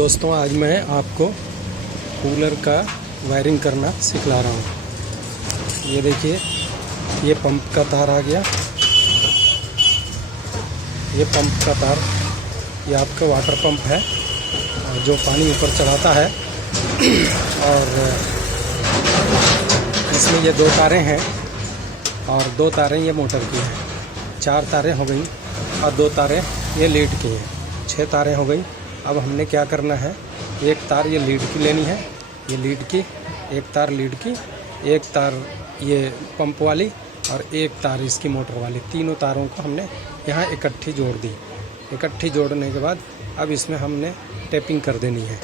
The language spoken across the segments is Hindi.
दोस्तों आज मैं आपको कूलर का वायरिंग करना सिखला रहा हूँ। ये देखिए, ये पंप का तार आ गया। ये पंप का तार, ये आपका वाटर पंप है जो पानी ऊपर चढ़ाता है। और इसमें ये 2 तारें हैं और 2 तारें ये मोटर की हैं। 4 तारें हो गई और 2 तारें ये लीड की हैं। 6 तारें हो गई। अब हमने क्या करना है, एक तार ये लीड की लेनी है, ये लीड की, एक तार लीड की, एक तार ये पंप वाली और एक तार इसकी मोटर वाली। तीनों तारों को हमने यहाँ इकट्ठी जोड़ दी। इकट्ठी जोड़ने के बाद अब इसमें हमने टेपिंग कर देनी है।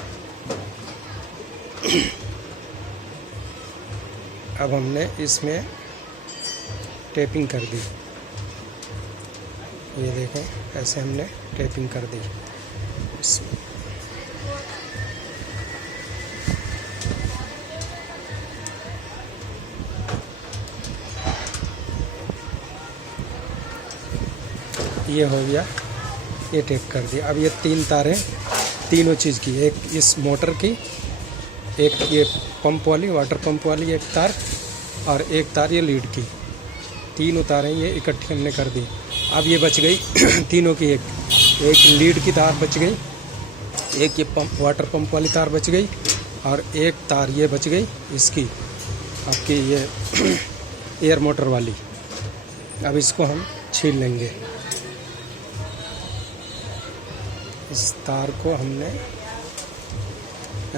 अब हमने इसमें टेपिंग कर दी। ये देखें, ऐसे हमने टेपिंग कर दी। ये हो गया, ये टेप कर दिया। अब ये 3 तारें तीनों चीज़ की, एक इस मोटर की, एक ये पंप वाली, वाटर पंप वाली एक तार और एक तार ये लीड की। तीनों तारें ये इकट्ठी हमने कर दी। अब ये बच गई तीनों की एक लीड की तार बच गई, एक ये पंप वाटर पंप वाली तार बच गई और एक तार ये बच गई इसकी आपकी ये एयर मोटर वाली। अब इसको हम छील लेंगे। इस तार को हमने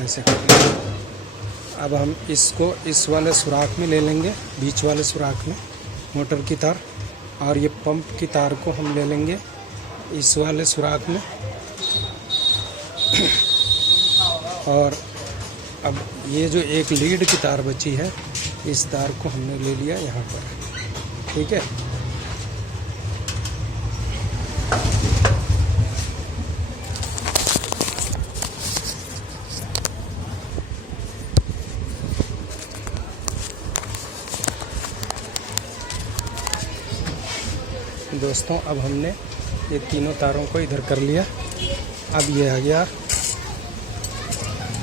ऐसे कर लिया। अब हम इसको इस वाले सुराख में ले लेंगे, बीच वाले सुराख में मोटर की तार, और ये पंप की तार को हम ले लेंगे इस वाले सुराख में। और अब ये जो एक लीड की तार बची है, इस तार को हमने ले लिया यहाँ पर। ठीक है, दोस्तों अब हमने ये तीनों तारों को इधर कर लिया। अब ये आ गया,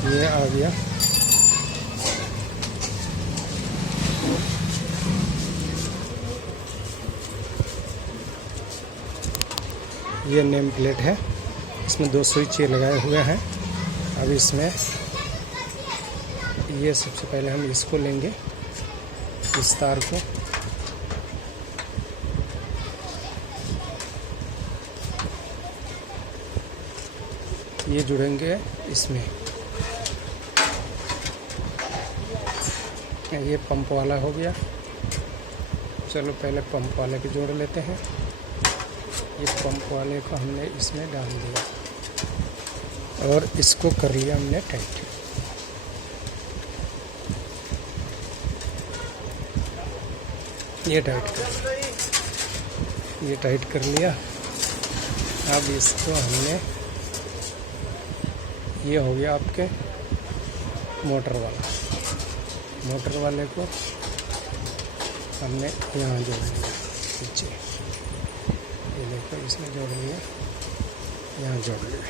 ये आ गया। ये नेम प्लेट है, इसमें 2 स्विच ये लगाए हुए हैं। अब इसमें ये सबसे पहले हम इसको लेंगे, इस तार को ये जुड़ेंगे इसमें। ये पंप वाला हो गया। चलो पहले पंप वाले को जोड़ लेते हैं। ये पंप वाले को हमने इसमें डाल दिया और इसको कर लिया हमने टाइट। ये टाइट कर लिया। अब इसको हमने, ये हो गया आपके मोटर वाला। मोटर वाले को हमने यहाँ जोड़ लिया नीचे। ये देखो, इसमें जोड़ लिया, यहाँ जोड़ लिया।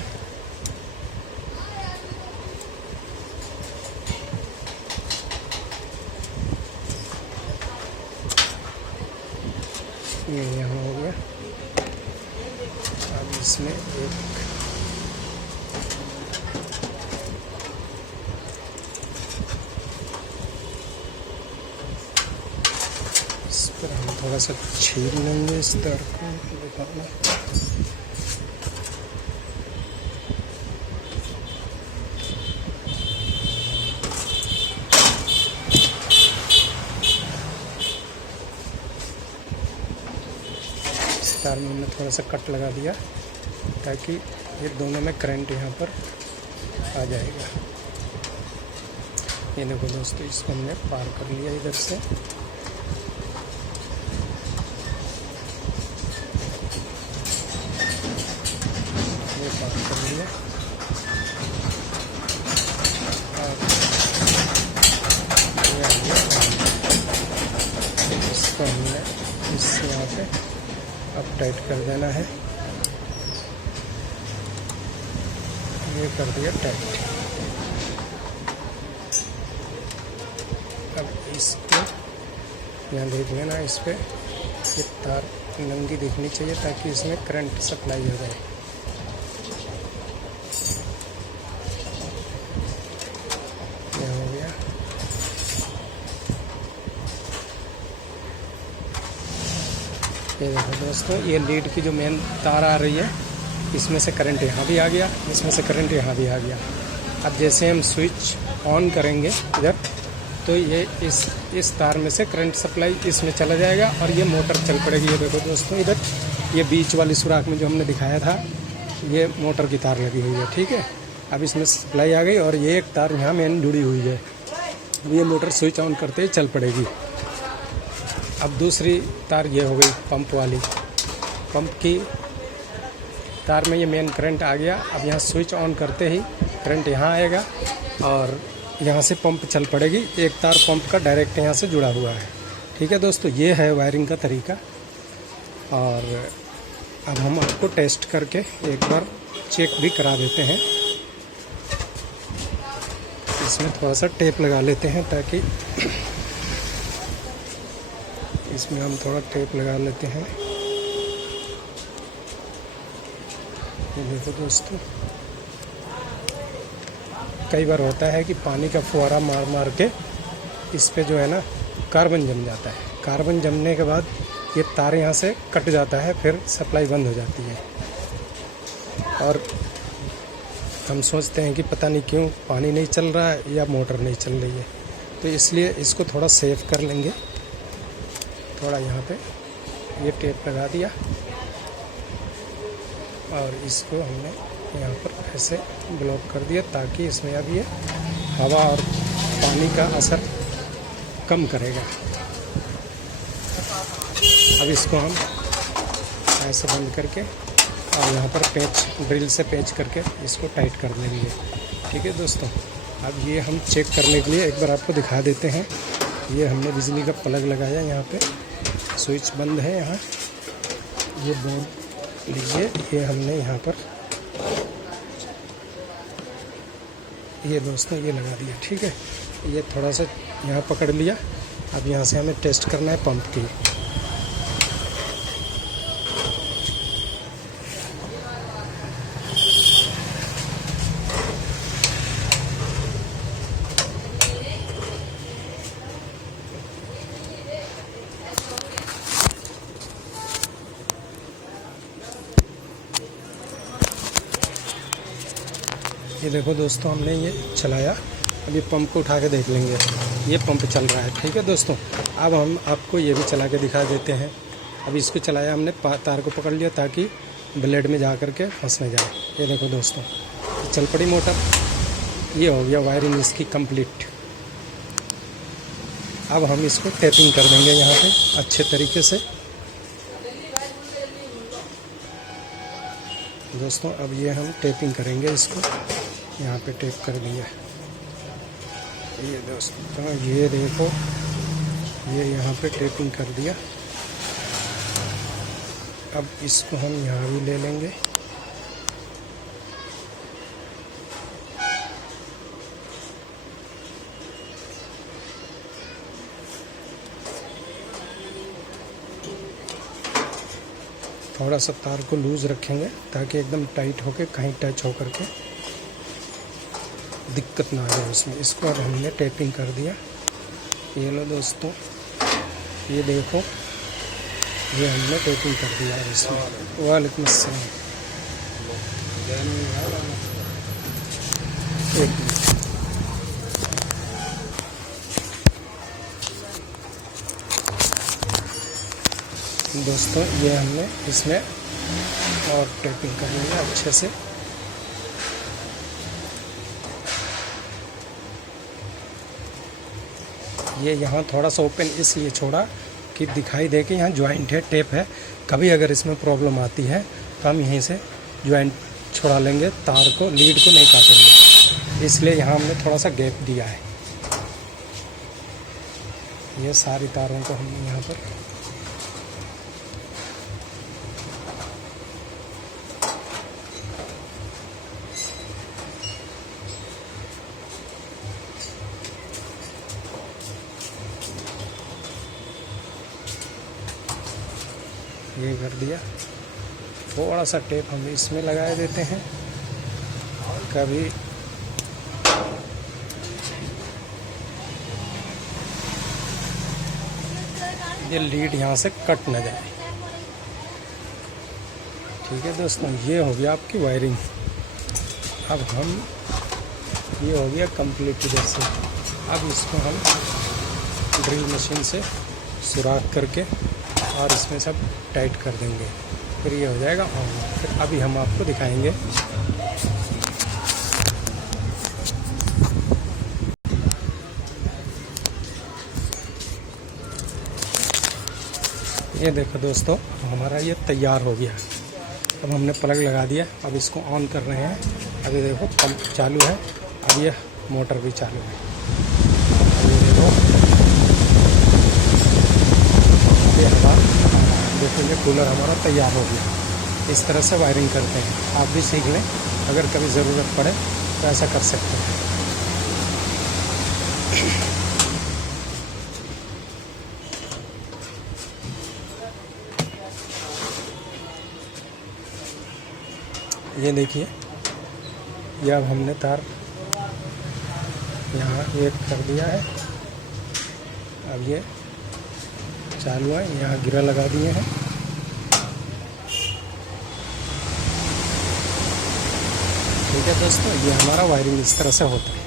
ये यहाँ हो गया। अब इसमें एक पर हम थोड़ा सा छील लेंगे इस तार को। इस तार में हमने थोड़ा सा कट लगा दिया ताकि ये दोनों में करंट यहाँ पर आ जाएगा। ये देखो दोस्तों, इसको हमने पार कर लिया इधर से। कर लिया। इसको हमने इस यहाँ पे अब टाइट कर देना है। ये कर दिया टाइट। अब इसको यहाँ देख लेना, इस पर ये तार नंगी दिखनी चाहिए ताकि इसमें करंट सप्लाई हो जाए। ये हो गया। ये देखो दोस्तों, ये लीड की जो मेन तार आ रही है, इसमें से करंट यहाँ भी आ गया, इसमें से करंट यहाँ भी आ गया। अब जैसे हम स्विच ऑन करेंगे इधर, तो ये इस तार में से करंट सप्लाई इसमें चला जाएगा और ये मोटर चल पड़ेगी। ये देखो दोस्तों, इधर ये बीच वाली सुराख में जो हमने दिखाया था, ये मोटर की तार लगी हुई है। ठीक है, अब इसमें सप्लाई आ गई और ये एक तार यहाँ मेन जुड़ी हुई है। अब ये मोटर स्विच ऑन करते ही चल पड़ेगी। अब दूसरी तार ये हो गई पंप वाली, पंप की तार में ये मेन करंट आ गया। अब यहाँ स्विच ऑन करते ही करंट यहाँ आएगा और यहाँ से पंप चल पड़ेगी। एक तार पंप का डायरेक्ट यहाँ से जुड़ा हुआ है। ठीक है दोस्तों, ये है वायरिंग का तरीका। और अब हम आपको टेस्ट करके एक बार चेक भी करा देते हैं। इसमें थोड़ा सा टेप लगा लेते हैं ताकि इसमें हम थोड़ा टेप लगा लेते हैं। ये देखो दोस्तों, कई बार होता है कि पानी का फुहारा मार मार के इस पे जो है ना कार्बन जम जाता है। कार्बन जमने के बाद ये तार यहाँ से कट जाता है, फिर सप्लाई बंद हो जाती है। और हम सोचते हैं कि पता नहीं क्यों पानी नहीं चल रहा है या मोटर नहीं चल रही है, तो इसलिए इसको थोड़ा सेव कर लेंगे। थोड़ा यहाँ पे ये टेप लगा दिया और इसको हमने यहाँ पर ऐसे ब्लॉक कर दिया ताकि इसमें अब ये हवा और पानी का असर कम करेगा। अब इसको हम ऐसे बंद करके और यहाँ पर पेंच, ड्रिल से पेंच करके इसको टाइट कर देंगे। ठीक है दोस्तों, अब ये हम चेक करने के लिए एक बार आपको दिखा देते हैं। ये हमने बिजली का प्लग लगाया, यहाँ पे स्विच बंद है। यहाँ ये बोर्ड लीजिए, ये हमने यहाँ पर ये दोस्तों ये लगा दिया। ठीक है, ये थोड़ा सा यहाँ पकड़ लिया। अब यहाँ से हमें टेस्ट करना है पंप की। ये देखो दोस्तों, हमने ये चलाया। अब ये पंप को उठा के देख लेंगे, ये पंप चल रहा है। ठीक है दोस्तों, अब हम आपको ये भी चला के दिखा देते हैं। अब इसको चलाया हमने, तार को पकड़ लिया ताकि ब्लेड में जा कर के फंस न जाए। ये देखो दोस्तों, चल पड़ी मोटर। ये हो गया वायरिंग इसकी कंप्लीट। अब हम इसको टेपिंग कर देंगे यहाँ पे अच्छे तरीके से। दोस्तों अब ये हम टेपिंग करेंगे इसको। यहाँ पे टेप कर दिया। ये दोस्तों ये देखो, ये यहाँ पे टेपिंग कर दिया। अब इसको हम यहाँ भी ले लेंगे। थोड़ा सा तार को लूज़ रखेंगे ताकि एकदम टाइट होके कहीं टच हो करके दिक्कत ना आ जाए उसमें। इसको अब हमने टेपिंग कर दिया। ये लो दोस्तों, ये देखो, ये हमने टेपिंग कर दिया है इसमें। वालेकुम अस्सलाम। एक मिनट दोस्तों, ये हमने इसमें और टेपिंग कर लिया अच्छे से। ये यहाँ थोड़ा सा ओपन इसलिए छोड़ा कि दिखाई दे कि यहाँ ज्वाइंट है, टेप है। कभी अगर इसमें प्रॉब्लम आती है तो हम यहीं से ज्वाइंट छुड़ा लेंगे, तार को, लीड को नहीं काटेंगे। इसलिए यहाँ हमने थोड़ा सा गैप दिया है। ये सारी तारों को हमने यहाँ पर ये कर दिया। थोड़ा सा टेप हम इसमें लगा देते हैं। कभी ये लीड यहाँ से कट न जाए। ठीक है दोस्तों, ये हो गया आपकी वायरिंग। अब हम ये हो गया कंप्लीट इधर से। अब इसको हम ड्रिल मशीन से सुराख करके और इसमें सब टाइट कर देंगे, फिर ये हो जाएगा ऑन। फिर अभी हम आपको दिखाएंगे। ये देखो दोस्तों, हमारा ये तैयार हो गया। अब हमने प्लग लगा दिया, अब इसको ऑन कर रहे हैं। अभी देखो पंप चालू है, अब ये मोटर भी चालू है। अभी देखो ये देखो ये कूलर हमारा तैयार हो गया। इस तरह से वायरिंग करते हैं। आप भी सीख लें, अगर कभी ज़रूरत पड़े तो ऐसा कर सकते हैं। ये देखिए, ये अब हमने तार यहाँ एक कर दिया है। अब ये चालू है, यहाँ गिरा लगा दिए हैं। ठीक है दोस्तों, ये हमारा वायरिंग इस तरह से होता है।